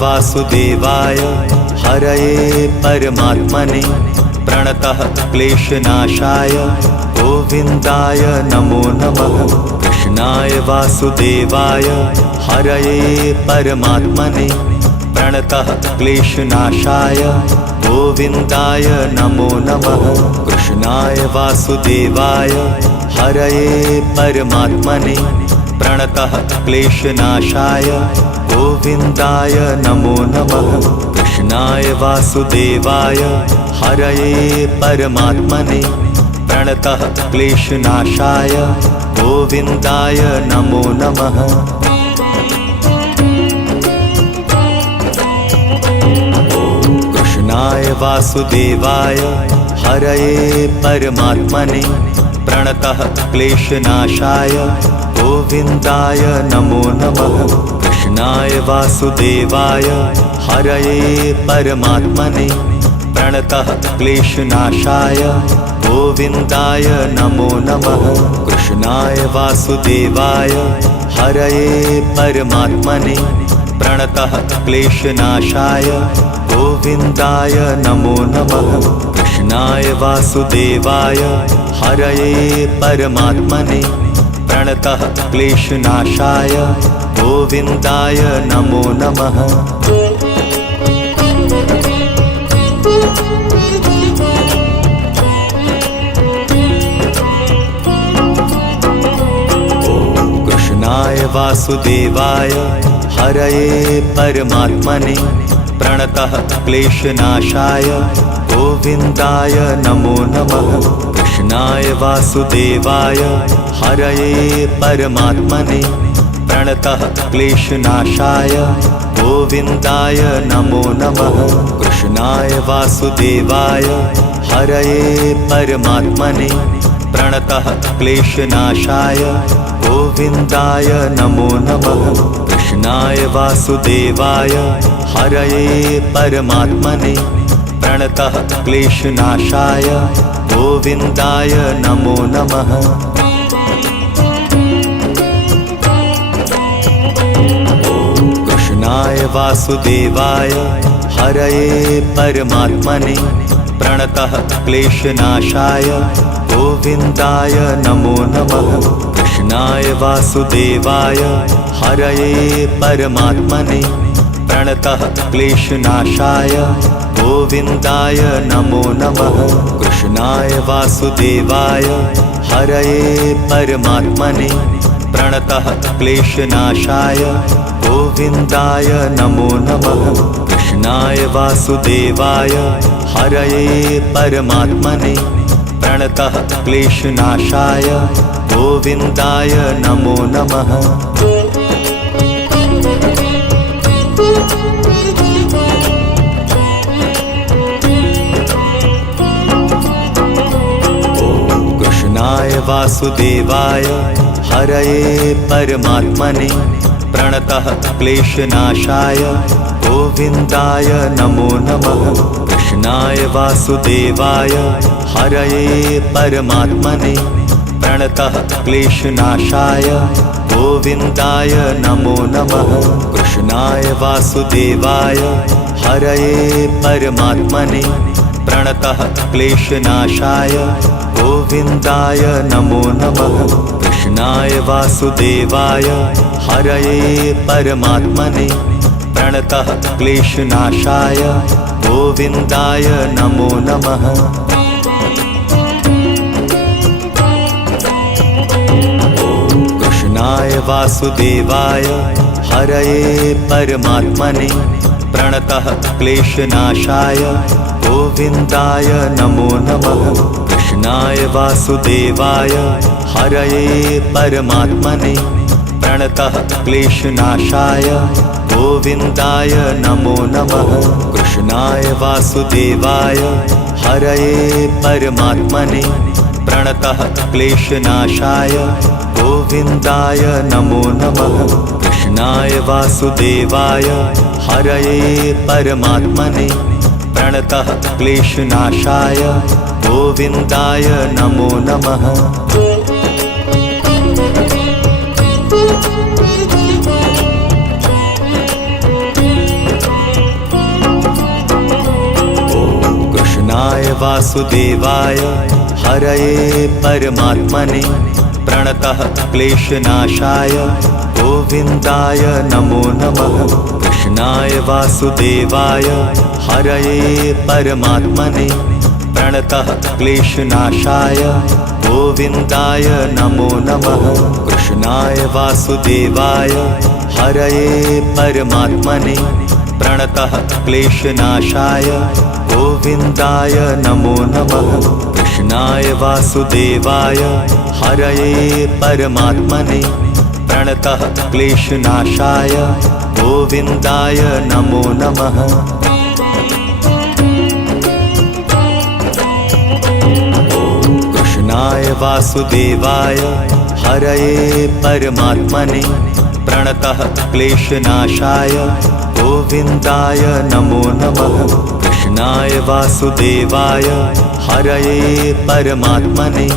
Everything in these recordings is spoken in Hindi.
वासुदेवाय हरये परमात्मने प्रणतः क्लेशनाशाय गोविन्दाय नमो नमः। कृष्णाय वासुदेवाय हरये परमात्मने प्रणतः क्लेशनाशाय गोविन्दाय नमो नमः। कृष्णाय वासुदेवाय हरये परमात्मने प्रणतः क्लेशनाशाय गोविन्दाय नमो नमः। कृष्णाय वासुदेवाय हरये परमात्मने प्रणतः क्लेशनाशाय गोविन्दाय नमो नमः। कृष्णाय वासुदेवाय हरये परमात्मने प्रणतः क्लेशनाशाय गोविन्दाय नमो नमः। कृष्णाय वासुदेवाय हरये परमात्मने प्रणतः क्लेशनाशाय गोविन्दाय नमो नमः। कृष्णाय वासुदेवाय हरये परमात्मने प्रणतः क्लेशनाशाय गोविन्दाय नमो नमः। कृष्णाय वासुदेवाय हरये परमात्मने प्रणतः क्लेशनाशाय गोविन्दाय नमो नमः। कृष्णाय वासुदेवाय हरये परमात्मने प्रणतः क्लेशनाशाय गोविन्दाय नमो नमः। कृष्णाय वासुदेवाय हरये परमात्मने प्रणतः क्लेशनाशाय गोविन्दाय नमो नमः। कृष्णाय वासुदेवाय हरये परमात्मने प्रणतः क्लेशनाशाय गोविन्दाय नमो नमः। कृष्णाय वासुदेवाय हरये परमात्मने प्रणतः क्लेशनाशाय गोविन्दाय नमो नमः। कृष्णाय वासुदेवाय हरये परमात्मने प्रणतः क्लेशनाशाय गोविन्दाय नमो नमः। कृष्णाय वासुदेवाय हरये परमात्मने प्रणतः क्लेशनाशाय गोविन्दाय नमो नमः। कृष्णाय वासुदेवाय हरये परमात्मने प्रणतः क्लेशनाशाय गोविन्दाय नमो नमः। कृष्णाय वासुदेवाय हरये परमात्मने प्रणतः क्लेशनाशाय गोविन्दाय नमो नमः। कृष्णाय वासुदेवाय हरये परमात्मने प्रणतः क्लेशनाशाय गोविन्दाय नमो नमः। कृष्णाय वासुदेवाय हरये परमात्मने प्रणतः क्लेशनाशाय गोविन्दाय नमो नमः। कृष्णाय वासुदेवाय हरये परमात्मने प्रणतः क्लेशनाशाय गोविन्दाय नमो नमः। कृष्णाय वासुदेवाय हरये परमात्मने प्रणतः क्लेशनाशाय गोविन्दाय नमो नमः। कृष्णाय वासुदेवाय हरये परमात्मने प्रणतः क्लेशनाशाय गोविन्दाय नमो नमः। कृष्णाय वासुदेवाय हरये परमात्मने प्रणतः क्लेशनाशाय गोविन्दाय नमो नमः। कृष्णाय वासुदेवाय हरये परमात्मने प्रणतः क्लेशनाशाय गोविन्दाय नमो नमः। कृष्णाय वासुदेवाय हरये परमात्मने प्रणतः क्लेशनाशाय गोविन्दाय नमो नमः। वासुदेवाय हरये परमात्मने प्रणतः क्लेशनाशाय गोविन्दाय नमो नमः। कृष्णाय वासुदेवाय हरये परमात्मने प्रणतः क्लेशनाशाय गोविन्दाय नमो नमः। कृष्णाय वासुदेवाय हरये परमात्मने प्रणतः क्लेशनाशाय गोविन्दाय नमो नमः। कृष्णाय वासुदेवाय हरये परमात्मने प्रणतः क्लेशनाशाय गोविन्दाय नमो नमः। कृष्णाय वासुदेवाय हरये परमात्मने प्रणतः क्लेशनाशाय गोविन्दाय नमो नमः। कृष्णाय वासुदेवाय हरये परमात्मने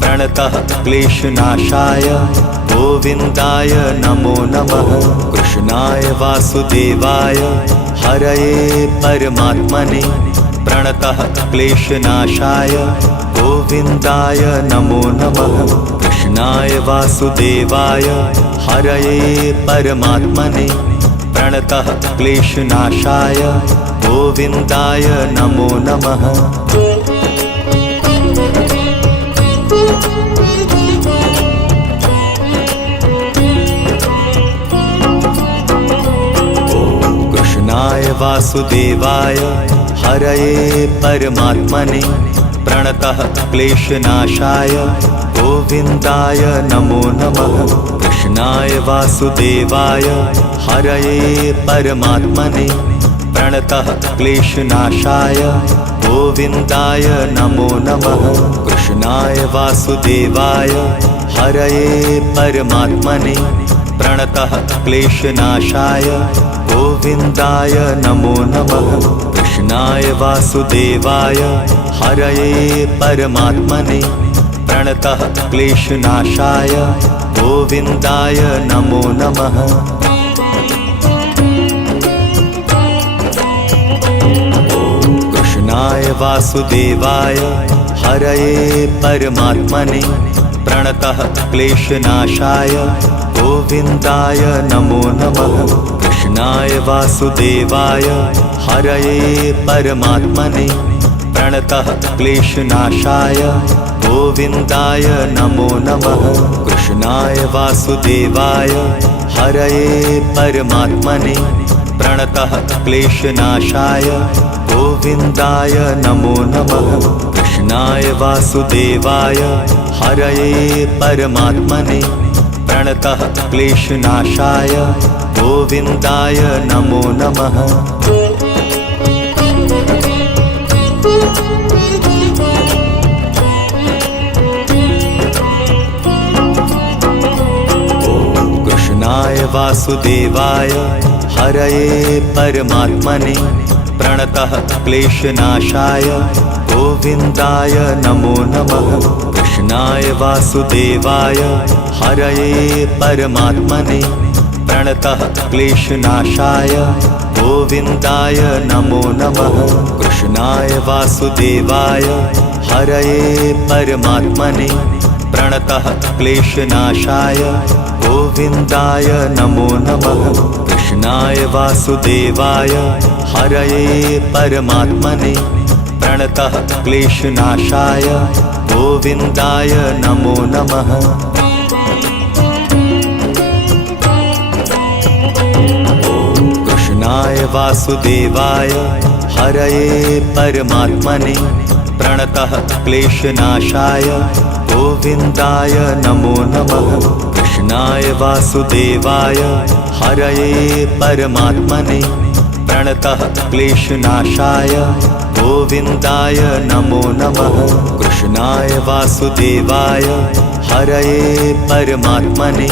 प्रणतः क्लेशनाशाय गोविन्दाय नमो नमः। कृष्णाय वासुदेवाय हरये परमात्मने प्रणतः क्लेशनाशाय गोविन्दाय नमो नमः। कृष्णाय वासुदेवाय हरये परमात्मने प्रणतः क्लेशनाशाय गोविन्दाय नमो नमः। कृष्णाय वासुदेवाय हरये परमात्मने प्रणतः क्लेशनाशाय गोविन्दाय नमो नमः। कृष्णाय वासुदेवाय हरये परमात्मने प्रणतः क्लेशनाशाय गोविन्दाय नमो नमः। कृष्णाय वासुदेवाय हरये परमात्मने प्रणतः क्लेशनाशाय गोविन्दाय नमो नमः। कृष्णाय वासुदेवाय हरये परमात्मने प्रणतः क्लेशनाशाय गोविन्दाय नमो नमः। कृष्णाय वासुदेवाय हरये परमात्मने प्रणतः क्लेशनाशाय गोविन्दाय नमो नमः। कृष्णाय वासुदेवाय हरये परमात्मने प्रणतः क्लेशनाशाय गोविन्दाय नमो नमः। कृष्णाय वासुदेवाय हरये परमात्मने प्रणतः क्लेशनाशाय गोविन्दाय नमो नमः। कृष्णाय वासुदेवाय हरये परमात्मने प्रणतः क्लेशनाशाय गोविन्दाय नमो नमः। कृष्णाय वासुदेवाय हरये परमात्मने प्रणतः क्लेशनाशाय गोविन्दाय नमो नमः। कृष्णाय वासुदेवाय हरये परमात्मने प्रणतः क्लेशनाशाय गोविन्दाय नमो नमः। कृष्णाय वासुदेवाय हरये परमात्मने प्रणतः क्लेशनाशाय गोविन्दाय नमो नमः। कृष्णाय वासुदेवाय हरये परमात्मने प्रणतः क्लेशनाशाय गोविन्दाय नमो नमः। कृष्णाय वासुदेवाय हरये परमात्मने प्रणतः क्लेशनाशाय गोविन्दाय नमो नमः। कृष्णाय वासुदेवाय हरये परमात्मने प्रणतः क्लेशनाशाय गोविन्दाय नमो नमः। कृष्णाय वासुदेवाय हरये परमात्मने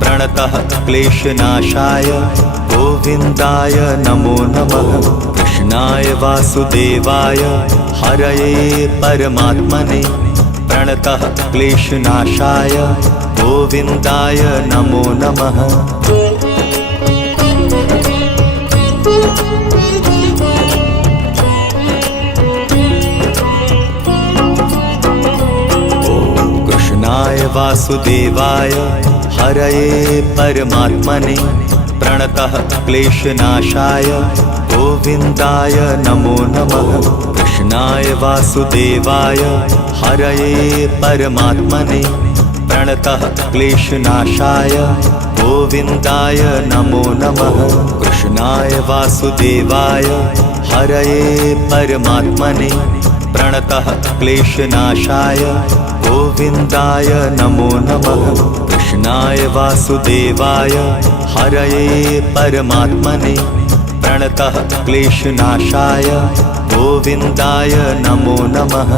प्रणतः क्लेशनाशाय गोविन्दाय नमो नमः। कृष्णाय वासुदेवाय हरये परमात्मने प्रणतः क्लेशनाशाय गोविन्दाय नमो नमः। वासुदेवाय हरये परमात्मने प्रणतः क्लेशनाशाय गोविन्दाय नमो नमः। कृष्णाय वासुदेवाय हरये परमात्मने प्रणतः क्लेशनाशाय गोविन्दाय नमो नमः। कृष्णाय वासुदेवाय हरये परमात्मने प्रणतः क्लेशनाशाय गोविन्दाय नमो नमः। कृष्णाय वासुदेवाय हरये परमात्मने प्रणतः क्लेशनाशाय गोविन्दाय नमो नमः।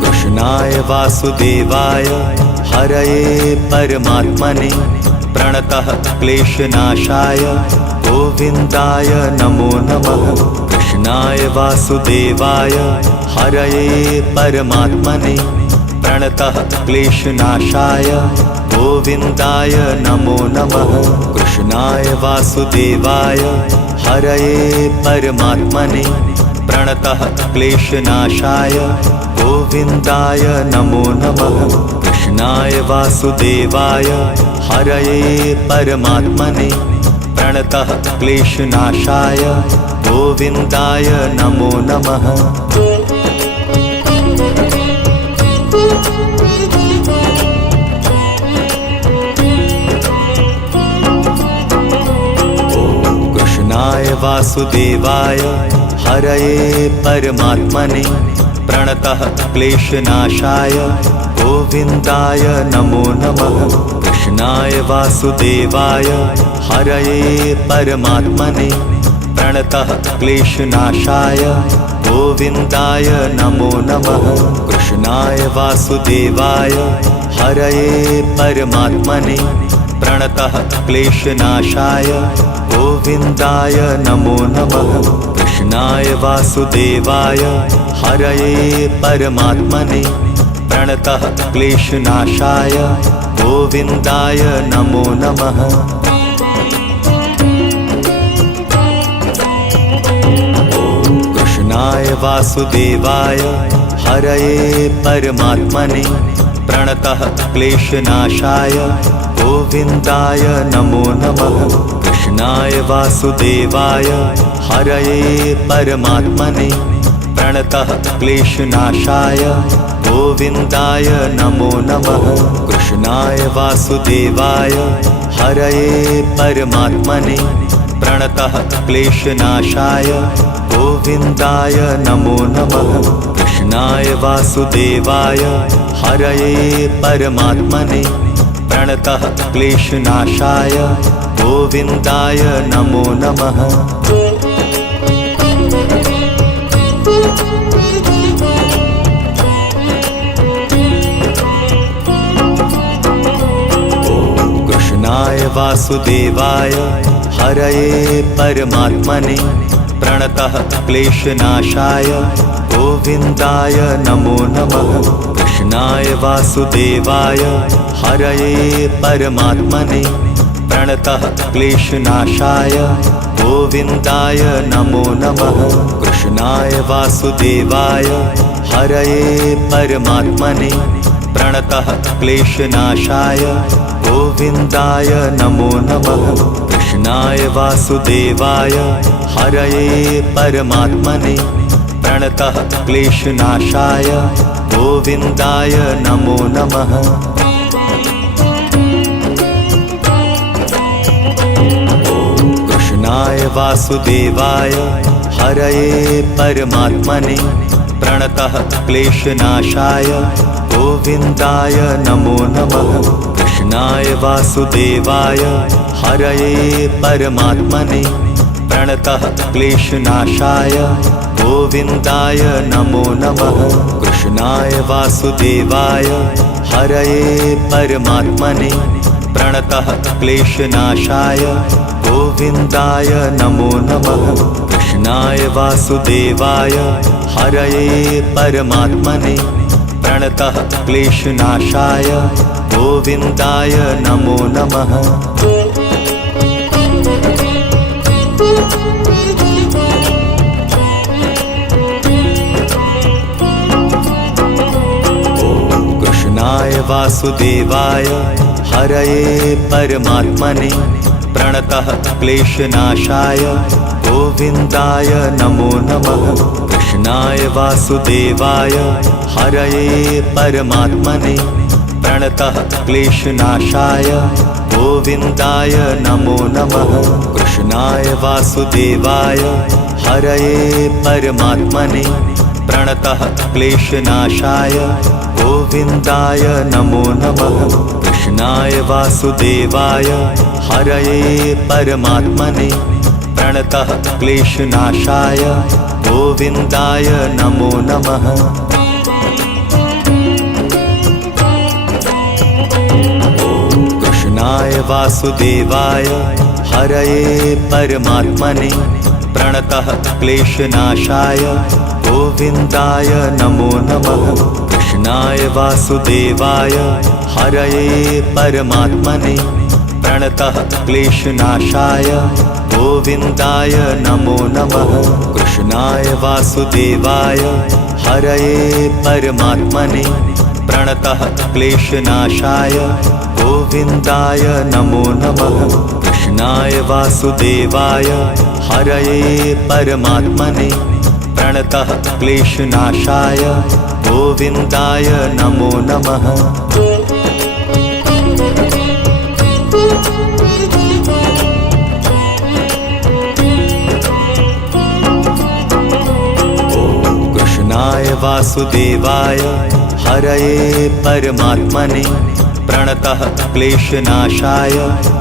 कृष्णाय वासुदेवाय हरये परमात्मने प्रणतः क्लेशनाशाय गोविन्दाय नमो नमः। कृष्णाय वासुदेवाय हरये परमात्मने प्रणतः क्लेशनाशाय गोविन्दाय नमो नमः। कृष्णाय वासुदेवाय हरये परमात्मने प्रणतः क्लेशनाशाय गोविन्दाय नमो नमः। कृष्णाय वासुदेवाय हरये परमात्मने प्रणतः क्लेशनाशाय गोविन्दाय नमो नमः। कृष्णाय वासुदेवाय हरये परमात्मने प्रणतः क्लेशनाशाय गोविन्दाय नमो नमः। कृष्णाय वासुदेवाय हरये परमात्मने प्रणतः क्लेशनाशाय गोविन्दाय नमो नमः। कृष्णाय वासुदेवाय हरये परमात्मने प्रणतः क्लेशनाशाय गोविन्दाय नमो नमः। कृष्णाय वासुदेवाय हरये परमात्मने प्रणतः क्लेशनाशाय गोविन्दाय नमो नमः। कृष्णाय वासुदेवाय हरये परमात्मने प्रणतः क्लेशनाशाय गोविन्दाय नमो नमः। कृष्णाय वासुदेवाय हरये परमात्मने प्रणतः क्लेशनाशाय गोविन्दाय नमो नमः। कृष्णाय वासुदेवाय हरये परमात्मने प्रणतः क्लेशनाशाय गोविन्दाय नमो नमः। कृष्णाय वासुदेवाय हरये परमात्मने प्रणतः क्लेशनाशाय गोविन्दाय नमो नमः। कृष्णाय वासुदेवाय हरये परमात्मने प्रणतः क्लेशनाशाय गोविन्दाय नमो नमः। कृष्णाय वासुदेवाय हरये परमात्मने प्रणतः क्लेशनाशाय गोविन्दाय नमो नमः। कृष्णाय वासुदेवाय हरये परमात्मने प्रणतः क्लेशनाशाय गोविन्दाय नमो नमः। कृष्णाय वासुदेवाय हरये परमात्मने प्रणतः क्लेशनाशाय गोविन्दाय नमो नमः। कृष्णाय वासुदेवाय हरये परमात्मने प्रणतः क्लेशनाशाय गोविन्दाय नमो नमः। कृष्णाय वासुदेवाय हरये परमात्मने प्रणतः क्लेशनाशाय गोविन्दाय नमो नमः। कृष्णाय वासुदेवाय हरये परमात्मने प्रणतः क्लेशनाशाय गोविन्दाय नमो नमः। कृष्णाय वासुदेवाय हरये परमात्मने प्रणतः क्लेशनाशाय गोविन्दाय नमो नमः। वासुदेवाय हरये परमात्मने प्रणतः क्लेशनाशाय गोविन्दाय नमो नमः। कृष्णाय वासुदेवाय हरये परमात्मने प्रणतः क्लेशनाशाय गोविन्दाय नमो नमः। कृष्णाय वासुदेवाय हरये परमात्मने प्रणतः क्लेशनाशाय गोविन्दाय नमो नमः। कृष्णाय वासुदेवाय हरये परमात्मने प्रणतः क्लेशनाशाय गोविन्दाय नमो नमः। कृष्णाय वासुदेवाय हरये परमात्मने प्रणतः क्लेशनाशाय गोविन्दाय नमो नमः। कृष्णाय वासुदेवाय हरये परमात्मने प्रणतः क्लेशनाशाय गोविन्दाय नमो नमः। कृष्णाय वासुदेवाय हरये परमात्मने प्रणतः क्लेशनाशाय गोविन्दाय नमो नमः। कृष्णाय वासुदेवाय हरये परमात्मने प्रणतः क्लेशनाशाय गोविन्दाय नमो नमः। कृष्णाय वासुदेवाय हरये परमात्मने प्रणतः क्लेशनाशाय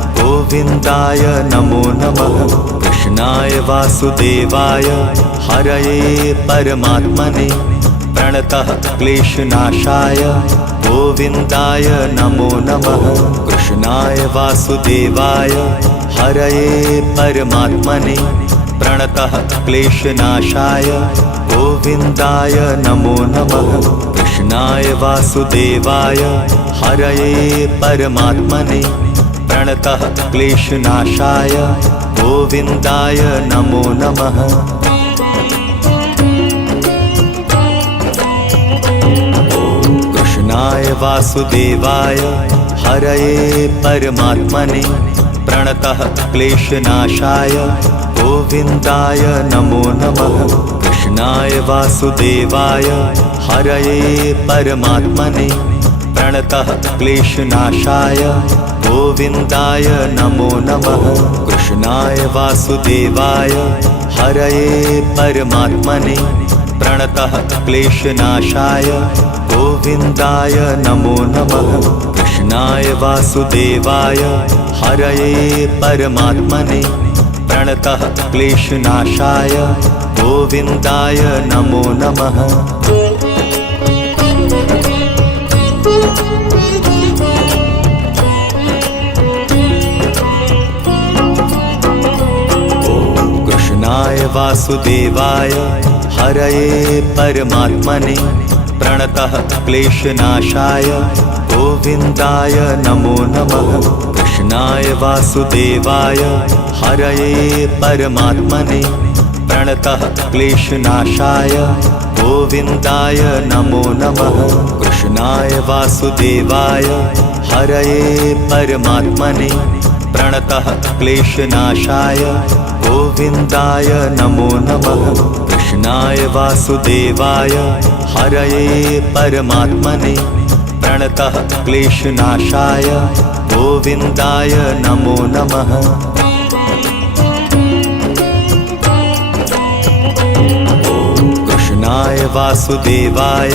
गोविन्दाय नमो नमः। कृष्णाय वासुदेवाय हरये परमात्मने प्रणतः क्लेशनाशाय गोविन्दाय नमो नमः। कृष्णाय वासुदेवाय हरये परमात्मने प्रणतः क्लेशनाशाय गोविन्दाय नमो नमः। कृष्णाय वासुदेवाय हरये परमात्मने प्रणतः क्लेशनाशाय गोविन्दाय नमो नमः। कृष्णाय वासुदेवाय हरये परमात्मने प्रणतः क्लेशनाशाय गोविन्दाय नमो नमः। कृष्णाय वासुदेवाय हरये परमात्मने प्रणतः क्लेशनाशाय गोविन्दाय नमो नमः। कृष्णाय वासुदेवाय हरये परमात्मने प्रणतः क्लेशनाशाय गोविन्दाय नमो नमः। कृष्णाय वासुदेवाय हरये परमात्मने प्रणतः क्लेशनाशाय गोविन्दाय नमो नमः। कृष्णाय वासुदेवाय हरये परमात्मने प्रणतः क्लेशनाशाय गोविन्दाय नमो नमः। कृष्णाय वासुदेवाय हरये परमात्मने प्रणतः क्लेशनाशाय गोविन्दाय नमो नमः। कृष्णाय वासुदेवाय हरये परमात्मने प्रणतः क्लेशनाशाय गोविन्दाय नमो नमः। कृष्णाय वासुदेवाय हरये परमात्मने प्रणतः क्लेशनाशाय गोविन्दाय नमो नमः। कृष्णाय वासुदेवाय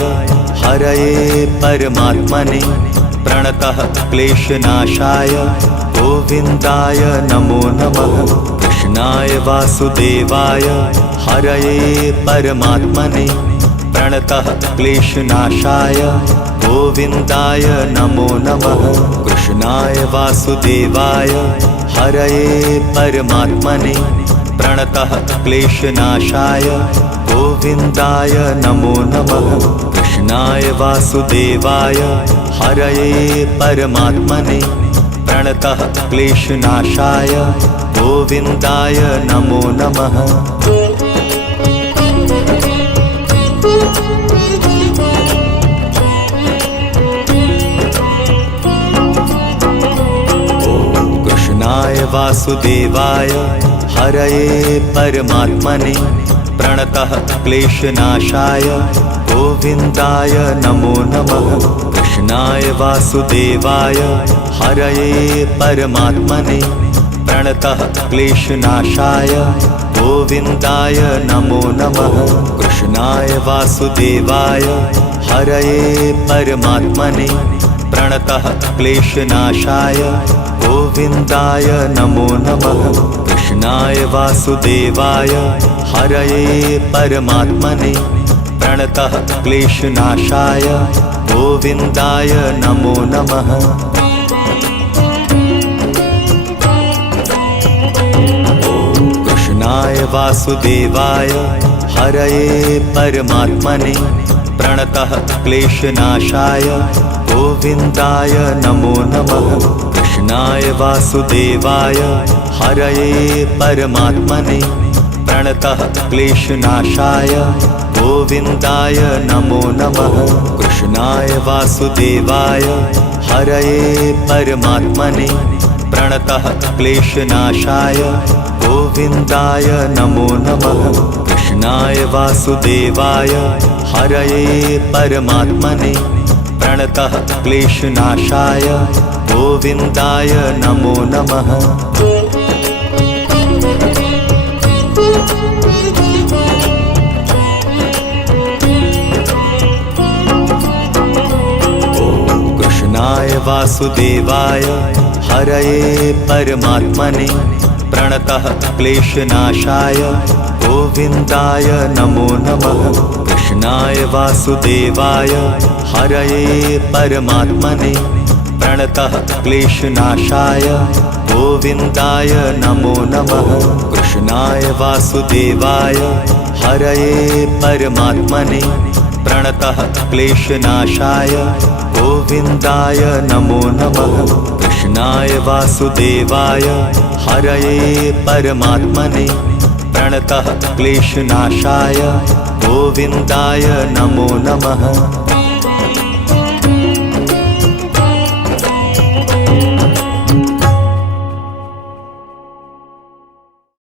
हरये परमात्मने प्रणतः क्लेशनाशाय गोविन्दाय नमो नमः। कृष्णाय वासुदेवाय हरये परमात्मने प्रणतः क्लेशनाशाय गोविन्दाय नमो नमः। कृष्णाय वासुदेवाय हरये परमात्मने प्रणतः क्लेशनाशाय गोविन्दाय नमो नमः। कृष्णाय वासुदेवाय हरये परमात्मने प्रणतः क्लेशनाशाय गोविन्दाय नमो नमः। कृष्णाय वासुदेवाय हरये परमात्मने प्रणतः क्लेशनाशाय गोविन्दाय नमो नमः। कृष्णाय वासुदेवाय हरये परमात्मने प्रणतः क्लेशनाशाय गोविन्दाय नमो नमः। कृष्णाय वासुदेवाय हरये परमात्मने प्रणतः क्लेशनाशाय गोविन्दाय नमो नमः। कृष्णाय वासुदेवाय हरये परमात्मने प्रणतः क्लेशनाशाय गोविन्दाय नमो नमः। कृष्णाय वासुदेवाय हरये परमात्मने प्रणतः क्लेशनाशाय गोविन्दाय नमो नमः। कृष्णाय वासुदेवाय हरये परमात्मने प्रणतः क्लेशनाशाय गोविन्दाय नमो नमः। कृष्णाय वासुदेवाय हरये परमात्मने प्रणतः क्लेशनाशाय गोविन्दाय नमो नमः। कृष्णाय वासुदेवाय हरये परमात्मने प्रणतः क्लेशनाशाय गोविन्दाय नमो नमः। कृष्णाय वासुदेवाय हरये परमात्मने प्रणतः क्लेशनाशाय गोविन्दाय नमो नमः। कृष्णाय वासुदेवाय हरये परमात्मने प्रणतः क्लेशनाशाय गोविन्दाय नमो नमः। कृष्णाय वासुदेवाय हरये परमात्मने प्रणतः क्लेशनाशाय गोविन्दाय नमो नमः। कृष्णाय वासुदेवाय हरये परमात्मने प्रणतः क्लेशनाशाय गोविन्दाय नमो नमः।